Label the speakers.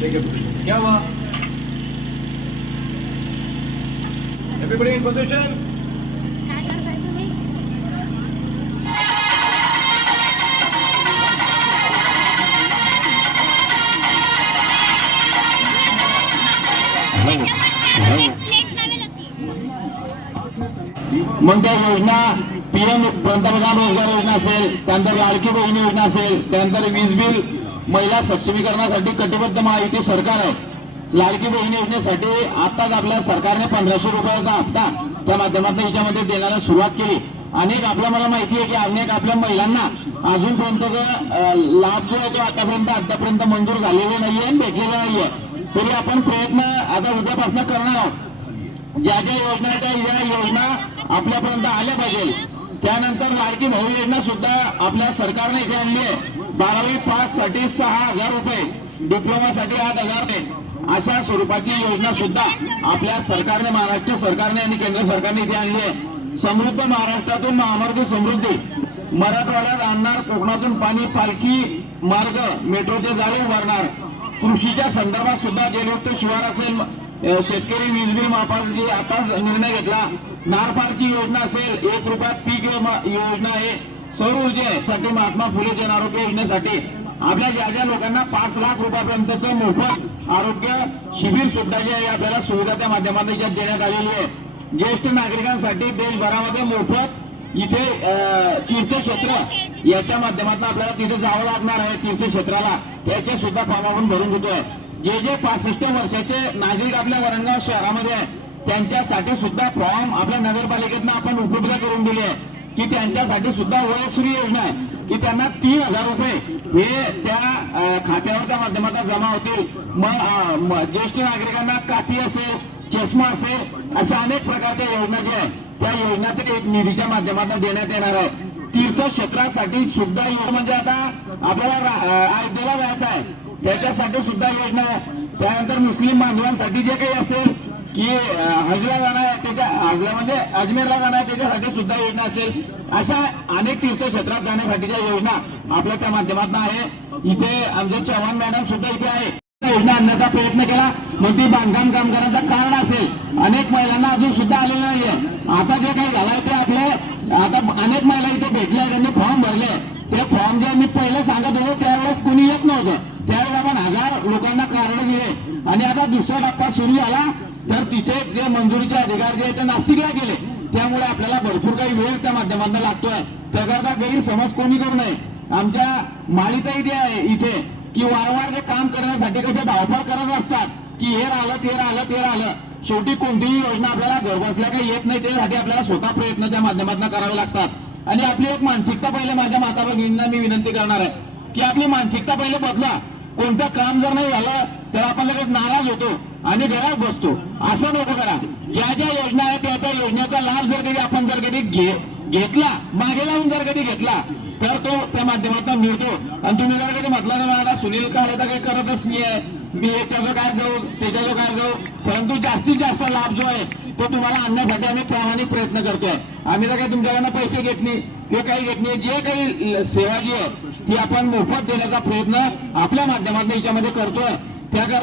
Speaker 1: Take your positions. क्या हुआ Everybody in position.
Speaker 2: काय करताय तुम्ही प्लेट लावेल होती
Speaker 3: मग त्या योजना पीएम पंतप्रधान रोजगार योजना असेल त्यानंतर लाडकी बहीण योजना असेल त्यानंतर वीज बिल महिला सक्षमीकरणासाठी कटिबद्ध महायुती सरकार आहे. लाडकी बहीण योजनेसाठी आताच आपल्या सरकारने पंधराशे रुपयाचा हप्ता त्या माध्यमातून याच्यामध्ये देण्याला सुरुवात केली. अनेक आपल्या मला माहिती आहे की अनेक आपल्या महिलांना अजूनपर्यंत लाभ जो आहे तो आतापर्यंत आतापर्यंत मंजूर झालेला नाहीये आणि भेटलेला नाहीये. तरी आपण प्रयत्न आता उद्यापासून करणार आहोत. ज्या ज्या योजना आहेत त्या या योजना आपल्यापर्यंत आल्या पाहिजे त्यानंतर लाडकी भाऊ योजना सुद्धा आपल्या सरकारने इथे आणली आहे. बारावी पाससाठी सहा हजार रुपये डिप्लोमासाठी आठ हजार रुपये अशा स्वरूपाची योजना सुद्धा आपल्या सरकारने महाराष्ट्र सरकारने आणि केंद्र सरकारने इथे आणली आहे. समृद्ध महाराष्ट्रातून महामार्ग समृद्धी मराठवाड्यात आणणार कोकणातून पाणी पालखी मार्ग मेट्रोचे जाळे उभारणार. कृषीच्या संदर्भात सुद्धा जलयुक्त शिवार असेल शेतकरी वीज बिल माफाची आताच निर्णय घेतला. नारफारची योजना असेल एक रुपयात पीक योजना आहे. सौर ऊर्जेसाठी महात्मा फुले जन आरोग्य योजनेसाठी. आपल्या ज्या ज्या लोकांना पाच लाख रुपयापर्यंतचं मोफत आरोग्य शिबिर सुद्धा जे आहे आपल्याला सुविधा त्या माध्यमातून याच्यात देण्यात आलेली आहे. ज्येष्ठ नागरिकांसाठी देशभरामध्ये मोफत इथे तीर्थक्षेत्र याच्या माध्यमातून आपल्याला तिथे जावं लागणार आहे तीर्थक्षेत्राला. त्याच्या सुद्धा फॉर्म आपण भरून घेतोय. जे जे पासष्ट वर्षाचे नागरिक आपल्या वरणगाव शहरामध्ये आहे त्यांच्यासाठी सुद्धा फॉर्म आपल्या नगरपालिकेतनं आपण उपलब्ध करून दिले आहे. की त्यांच्यासाठी सुद्धा वयश्री योजना आहे. की त्यांना तीन हजार रुपये हे त्या खात्यावर खात्यावरच्या माध्यमातून जमा होतील. मग ज्येष्ठ नागरिकांना काठी असेल चष्मा असेल अशा अनेक प्रकारच्या योजना ज्या आहेत त्या योजना ते एक निधीच्या माध्यमातून देण्यात येणार आहे. तीर्थक्षेत्रासाठी सुद्धा योजना म्हणजे आता आपल्याला अयोध्येला जायचं आहे. त्याच्यासाठी सुद्धा योजना आहे. त्यानंतर मुस्लिम बांधवांसाठी जे काही असेल की हजला जाणार आहे त्याच्या हजला म्हणजे अजमेरला जाणार आहे त्याच्यासाठी सुद्धा योजना असेल. अशा अनेक तीर्थक्षेत्रात जाण्यासाठीच्या योजना आपल्या त्या माध्यमातून आहे. इथे आमचे चव्हाण मॅडम सुद्धा इथे आहे. योजना आणण्याचा प्रयत्न केला. मग ती बांधकाम कामगारांचा कारण असेल. अनेक महिलांना अजून सुद्धा आलेलं नाहीये. आता जे काही झालंय ते आपले आता अनेक महिला इथे भेटल्या त्यांनी फॉर्म भरले ते फॉर्म जे मी पहिले सांगत होतो त्यावेळेस होतं. येत त्यावेळेस आपण हजार लोकांना कारण दिले. आणि आता दुसरा टप्पा सुरू झाला. तर तिथे जे मंजुरीचे अधिकारी जे आहेत ते नाशिकला गेले. त्यामुळे आपल्याला भरपूर काही वेळ त्या माध्यमांना लागतोय. त्याकरता गैरसमज कोणी करू नये. आमच्या माळीताई जे आहे इथे की वारंवार जे काम करण्यासाठी कसे धावपळ करत असतात की हे राहिलं ते राहिलं ते राहिलं. शेवटी कोणतीही योजना आपल्याला घर बसल्या काही येत नाही त्यासाठी आपल्याला स्वतः प्रयत्न त्या माध्यमातून करावे लागतात. आणि आपली एक मानसिकता पहिले माझ्या माता भगिनींना मी विनंती करणार आहे. की आपली मानसिकता पहिले बदला. कोणतं काम जर नाही झालं तर आपण लगेच नाराज होतो आणि घरात बसतो. असं नको करा. ज्या ज्या योजना आहेत त्या त्या योजनेचा लाभ जर कधी आपण जर कधी घेतला मागे लावून जर कधी घेतला तर तो माध्यमातून मिळतो. आणि तुम्ही जर कधी म्हटलं तर आता सुनील काळे तर काही करतच नाहीये. मी याच्याचं काय जाऊ त्याच्याचं काय जाऊ? परंतु जास्तीत जास्त लाभ जो आहे तो तुम्हाला आणण्यासाठी आम्ही प्रामाणिक प्रयत्न करतोय. आम्ही तर काही तुमच्याकडनं पैसे घेत नाही किंवा काही घेत नाही. जे काही सेवा जी आहे ती आपण मोफत देण्याचा प्रयत्न आपल्या माध्यमातून याच्यामध्ये करतोय. त्याकरता